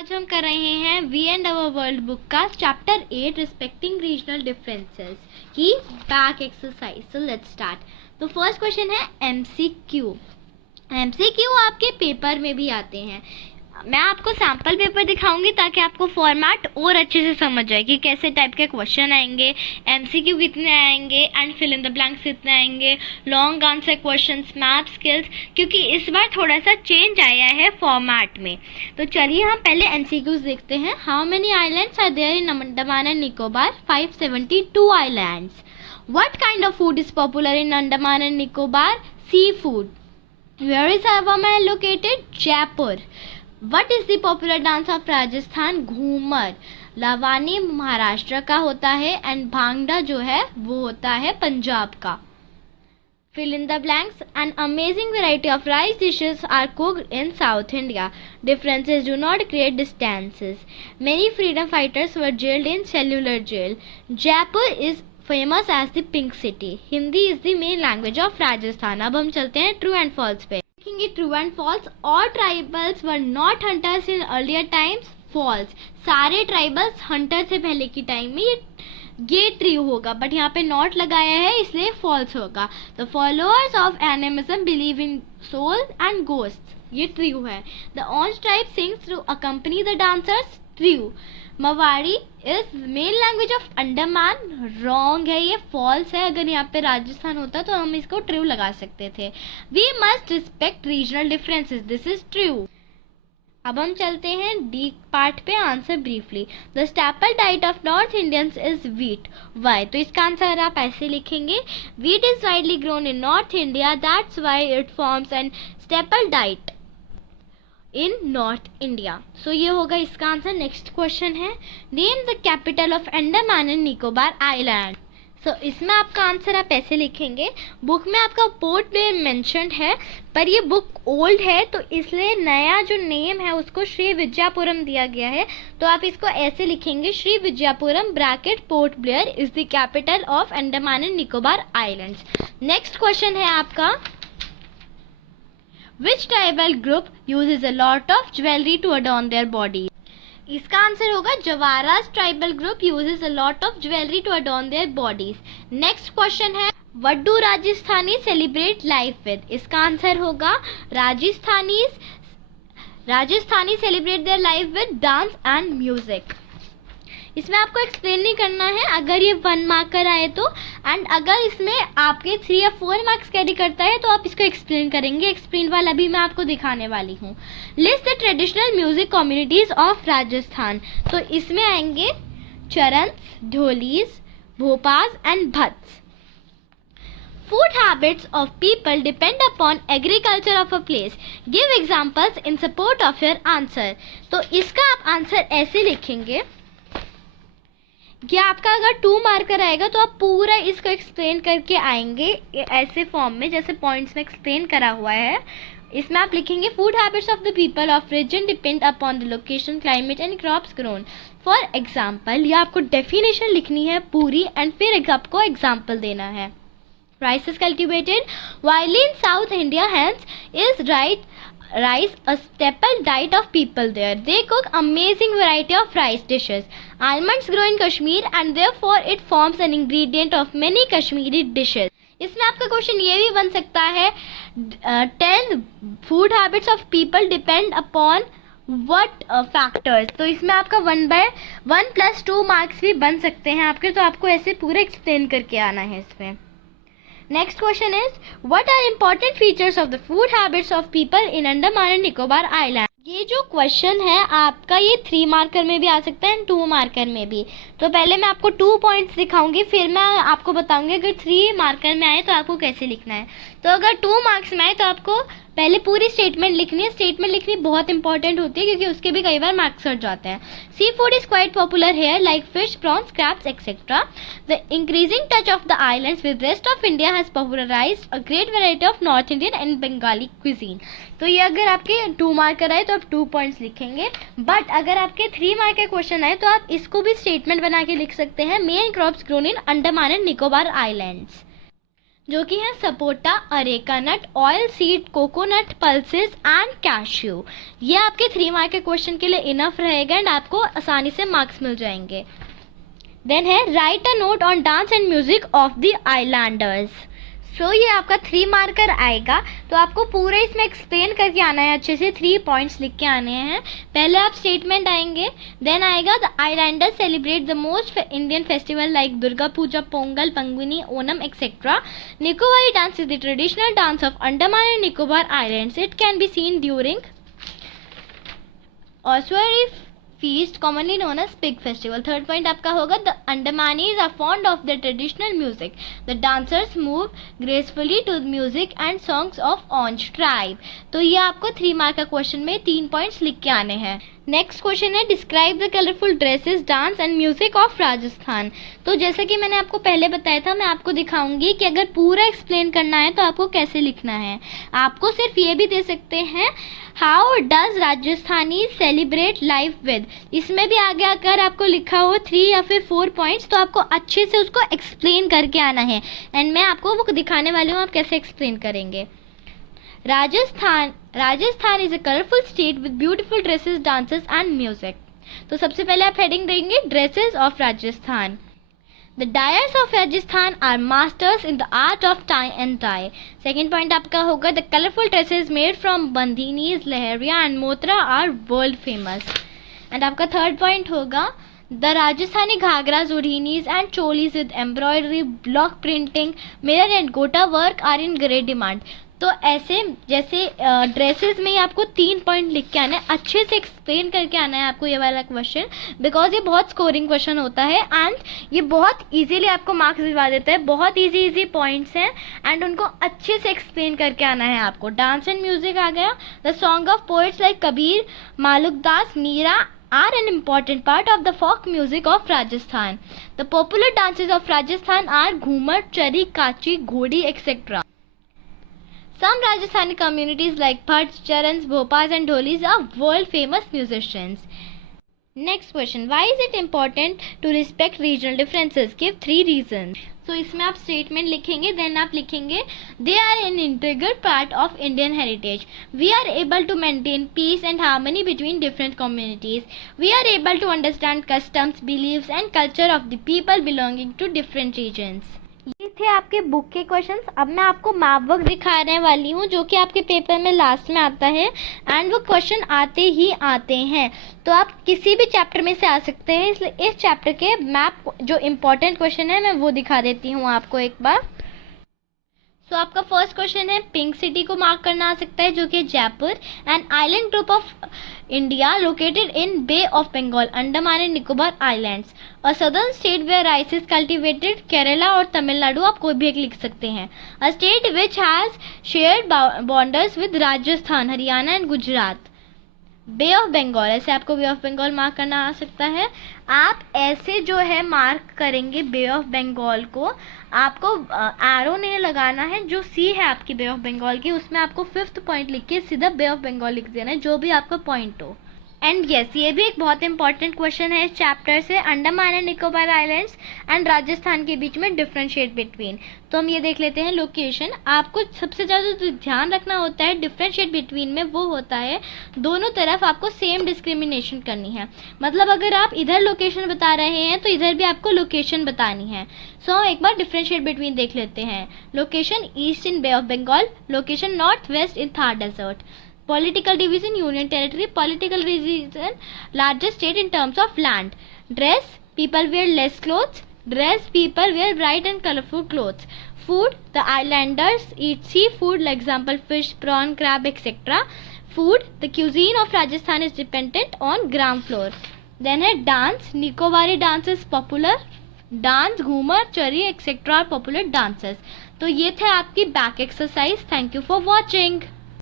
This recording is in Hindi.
आज हम कर रहे हैं we and our world book का चैप्टर 8 रिस्पेक्टिंग रीजनल डिफरेंसेस की back exercise. So let's start. तो फर्स्ट क्वेश्चन है एमसीक्यू। एमसीक्यू आपके पेपर में भी आते हैं। मैं आपको सैम्पल पेपर दिखाऊंगी ताकि आपको फॉर्मेट और अच्छे से समझ जाए कि कैसे टाइप के क्वेश्चन आएंगे, एमसीक्यू कितने आएंगे and fill in the blanks कितने आएंगे, long answer questions, math skills, क्योंकि इस बार थोड़ा सा चेंज आया है फॉर्मेट में। तो चलिए हम पहले एमसीक्यूज देखते हैं। How many islands are there in Andaman and Nicobar? 572 islands. What kind of food is popular in Andaman and Nicobar? Seafood. Where is Hawa Mahal located? Jaipur. What is the popular dance of Rajasthan? Ghoomar. Lavani Maharashtra का होता है एंड भांगड़ा जो है वो होता है पंजाब का। Fill in the blanks. An amazing variety of rice dishes are cooked in South India. Differences do not create distances. Many freedom fighters were jailed in cellular jail. Jaipur is famous as the pink city. Hindi is the main language of Rajasthan. अब हम चलते हैं ट्रू एंड फॉल्स पे। देखेंगे true and false. All tribals were not hunters in earlier times. False. सारे ट्राइबल्स हंटर थे पहले की टाइम में। ये ट्रू होगा, बट यहाँ पे नॉट लगाया है इसलिए फॉल्स होगा। The followers of animism believe in soul and ghost, ये ट्रू है। The Onges tribe sings through accompany the dancers, true. Marwari is main language of Andaman, wrong है, ये फॉल्स है। अगर यहाँ पे राजस्थान होता तो हम इसको ट्रू लगा सकते थे। We must respect regional differences, this is true. अब हम चलते हैं डी पार्ट पे। Answer briefly. The staple diet of North Indians is wheat. Why? तो इसका आंसर आप ऐसे लिखेंगे, wheat is widely grown in North India, that's why it forms an staple diet in North India. So ये होगा इसका आंसर। नेक्स्ट क्वेश्चन है, name the capital of Andaman and Nicobar island. सो इसमें आपका आंसर आप ऐसे लिखेंगे, बुक में आपका पोर्ट ब्लेयर मेंशन्ड है पर ये बुक ओल्ड है तो इसलिए नया जो नेम है उसको श्री विजयपुरम दिया गया है। तो आप इसको ऐसे लिखेंगे, Shri Vijayapuram bracket port Blair is the capital of Andaman and Nicobar islands. Next question है आपका, Which tribal group uses a lot of jewelry to adorn their body? इसका आंसर होगा Jarawas tribal group uses a lot of jewelry to adorn their bodies. Next question है, What do Rajasthani celebrate life with? इसका आंसर होगा Rajasthani celebrate their life with dance and music. इसमें आपको एक्सप्लेन नहीं करना है अगर ये 1 मार्कर आए तो, एंड अगर इसमें आपके 3 या 4 मार्क्स कैरी करता है तो आप इसको एक्सप्लेन करेंगे। एक्सप्लेन वाला भी मैं आपको दिखाने वाली हूँ। List the traditional music communities of Rajasthan. तो इसमें आएंगे Charans, Dholis, Bhopas and Bhats. Food habits of people depend upon agriculture of a place. Give examples in support of your answer. तो इसका आप आंसर ऐसे लिखेंगे कि आपका अगर 2 मार्कर आएगा तो आप पूरा इसको एक्सप्लेन करके आएंगे ऐसे फॉर्म में जैसे पॉइंट्स में एक्सप्लेन करा हुआ है। इसमें आप लिखेंगे, food habits of the people of region depend upon the location, climate and crops grown. For example, ये आपको डेफिनेशन लिखनी है पूरी एंड फिर आपको एग्जाम्पल देना है। Rice is cultivated widely in South India, hence is rice a staple diet of people there. They cook amazing variety of rice dishes. Almonds grow in Kashmir and therefore it forms an ingredient of many Kashmiri dishes. इसमें आपका क्वेश्चन ये भी बन सकता है, 10 food habits of people depend upon what factors। तो इसमें आपका 1 + 2 मार्क्स भी बन सकते हैं आपके, तो आपको ऐसे पूरा एक्सप्लेन करके आना है इसमें। Next question is, what are important features of the food habits of people in Andaman and Nicobar island. ये जो क्वेश्चन है आपका ये 3 मार्कर में भी आ सकता है एंड 2 मार्कर में भी। तो पहले मैं आपको 2 पॉइंट्स दिखाऊंगी, फिर मैं आपको बताऊंगी अगर 3 मार्कर में आए तो आपको कैसे लिखना है। तो अगर 2 मार्क्स में आए तो आपको पहले पूरी स्टेटमेंट लिखनी है। स्टेटमेंट लिखनी बहुत इंपॉर्टेंट होती है क्योंकि उसके भी कई बार मार्क्स कट जाते हैं। Seafood is quite popular here like fish, prawns, crabs etcetera. The increasing touch of the islands with rest of India has popularised a great variety of North Indian and Bengali cuisine. तो ये अगर आपके 2 मार्कर आए तो आप 2 पॉइंट्स लिखेंगे, बट अगर आपके 3 मार्क के क्वेश्चन आए तो आप इसको भी स्टेटमेंट बना के लिख सकते हैं। Main crops grown in Andaman and Nicobar islands. जो कि है sapota, areca nut, oil seed, coconut, pulses and cashew. ये आपके 3 मार्क के क्वेश्चन के लिए इनफ रहेगा एंड आपको आसानी से मार्क्स मिल जाएंगे। देन है write a note on dance and music of the islanders. So ये आपका 3 मार्कर आएगा, तो आपको पूरा इसमें एक्सप्लेन करके आना है, अच्छे से 3 पॉइंट्स लिख के आने हैं। पहले आप स्टेटमेंट आएंगे, देन आएगा the islanders celebrate the most Indian festival like Durga Puja, Pongal, Panguni, Onam etcetera. Nicobari dance is the traditional dance of Andaman and Nicobar islands. It can be seen during ossuary feast commonly known as pig festival. Third point आपका होगा the Andamanis are fond of their traditional music. The dancers move gracefully to music and songs of Onge tribe. तो ये आपको 3 मार्क का क्वेश्चन में 3 पॉइंट्स लिख के आने हैं। नेक्स्ट क्वेश्चन है describe the colourful dresses, dance and music of Rajasthan. तो जैसे कि मैंने आपको पहले बताया था, मैं आपको दिखाऊंगी कि अगर पूरा एक्सप्लेन करना है तो आपको कैसे लिखना है। आपको सिर्फ ये भी दे सकते हैं how does Rajasthani celebrate life with. इसमें भी आगे अगर आपको लिखा हो 3 या फिर 4 पॉइंट्स, तो आपको अच्छे से उसको एक्सप्लेन करके आना है एंड मैं आपको वो दिखाने वाली हूँ आप कैसे एक्सप्लेन करेंगे। Rajasthan is a colourful state with beautiful dresses, dances and music. तो सबसे पहले आप हेडिंग देंगे dresses of Rajasthan. The dyers of Rajasthan are masters in the art of tie and dye. Second point आपका होगा the colorful dresses made from bandhanis, leheria and motra are world famous. And आपका third point होगा the Rajasthani घाघराs, ओढ़नीज and cholis with embroidery, block printing, mirror and gota work are in great demand. तो ऐसे जैसे ड्रेसेस में ही आपको 3 पॉइंट लिख के आना है, अच्छे से एक्सप्लेन करके आना है आपको ये वाला क्वेश्चन, बिकॉज ये बहुत स्कोरिंग क्वेश्चन होता है एंड ये बहुत इजीली आपको मार्क्स दिलवा देता है। बहुत इजी पॉइंट्स हैं एंड उनको अच्छे से एक्सप्लेन करके आना है आपको। डांस एंड म्यूजिक आ गया, the song of poets like Kabir, Malukdas, Meera are an important part of the folk music of Rajasthan. The popular dances of Rajasthan are Ghumar, Chari, Kachi, Ghodi, etc. Some Rajasthani communities like Bhatts, Charans, Bhopas and Dholis are world famous musicians. Next question, why is it important to respect regional differences? Give 3 reasons. So इसमें आप स्टेटमेंट लिखेंगे, देन आप लिखेंगे they are an integral part of Indian heritage. We are able to maintain peace and harmony between different communities. We are able to understand customs, beliefs and culture of the people belonging to different regions. ये थे आपके बुक के क्वेश्चंस। अब मैं आपको मैप वर्क दिखाने वाली हूँ जो कि आपके पेपर में लास्ट में आता है एंड वो क्वेश्चन आते ही आते हैं, तो आप किसी भी चैप्टर में से आ सकते हैं। इसलिए इस चैप्टर के मैप जो इम्पोर्टेंट क्वेश्चन है मैं वो दिखा देती हूँ आपको एक बार। तो आपका फर्स्ट क्वेश्चन है पिंक सिटी को मार्क करना आ सकता है जो कि Jaipur, an island group of India located in bay of Bengal, Andaman and Nicobar islands, a southern state where rice is cultivated, Kerala और तमिलनाडु आप कोई भी एक लिख सकते हैं। A state which has shared borders with Rajasthan, Haryana and Gujarat. Bay of Bengal, ऐसे आपको बे ऑफ बंगाल मार्क करना आ सकता है। आप ऐसे जो है मार्क करेंगे बे ऑफ बंगाल को, आपको एरो नहीं लगाना है, जो सी है आपकी बे ऑफ बंगाल की उसमें आपको 5th पॉइंट लिख के सीधा बे ऑफ बंगाल लिख देना है, जो भी आपका पॉइंट हो। एंड यस, ये भी एक बहुत इंपॉर्टेंट क्वेश्चन है इस चैप्टर से, Andaman and Nicobar islands and Rajasthan के बीच में डिफरेंशिएट बिटवीन। तो हम ये देख लेते हैं लोकेशन। आपको सबसे ज़्यादा जो ध्यान रखना होता है डिफरेंशिएट बिटवीन में वो होता है दोनों तरफ आपको सेम डिस्क्रिमिनेशन करनी है। मतलब अगर आप इधर लोकेशन बता रहे हैं तो इधर भी आपको लोकेशन बतानी है। सो एक बार डिफरेंशिएट बिटवीन देख लेते हैं। Location east in bay of Bengal, location north west in Thar desert. Political division, union territory. Political region, largest state in terms of land. Dress, people wear less clothes. Dress, people wear bright and colorful clothes. Food, the islanders eat seafood, like example fish, prawn, crab, etc. Food, the cuisine of Rajasthan is dependent on gram flour. Then है dance, Nicobari dance is popular. Dance, Ghoomar, चरी एक्सेट्रा आर पॉपुलर डांसेस। तो ये थे आपकी back exercise. Thank you for watching.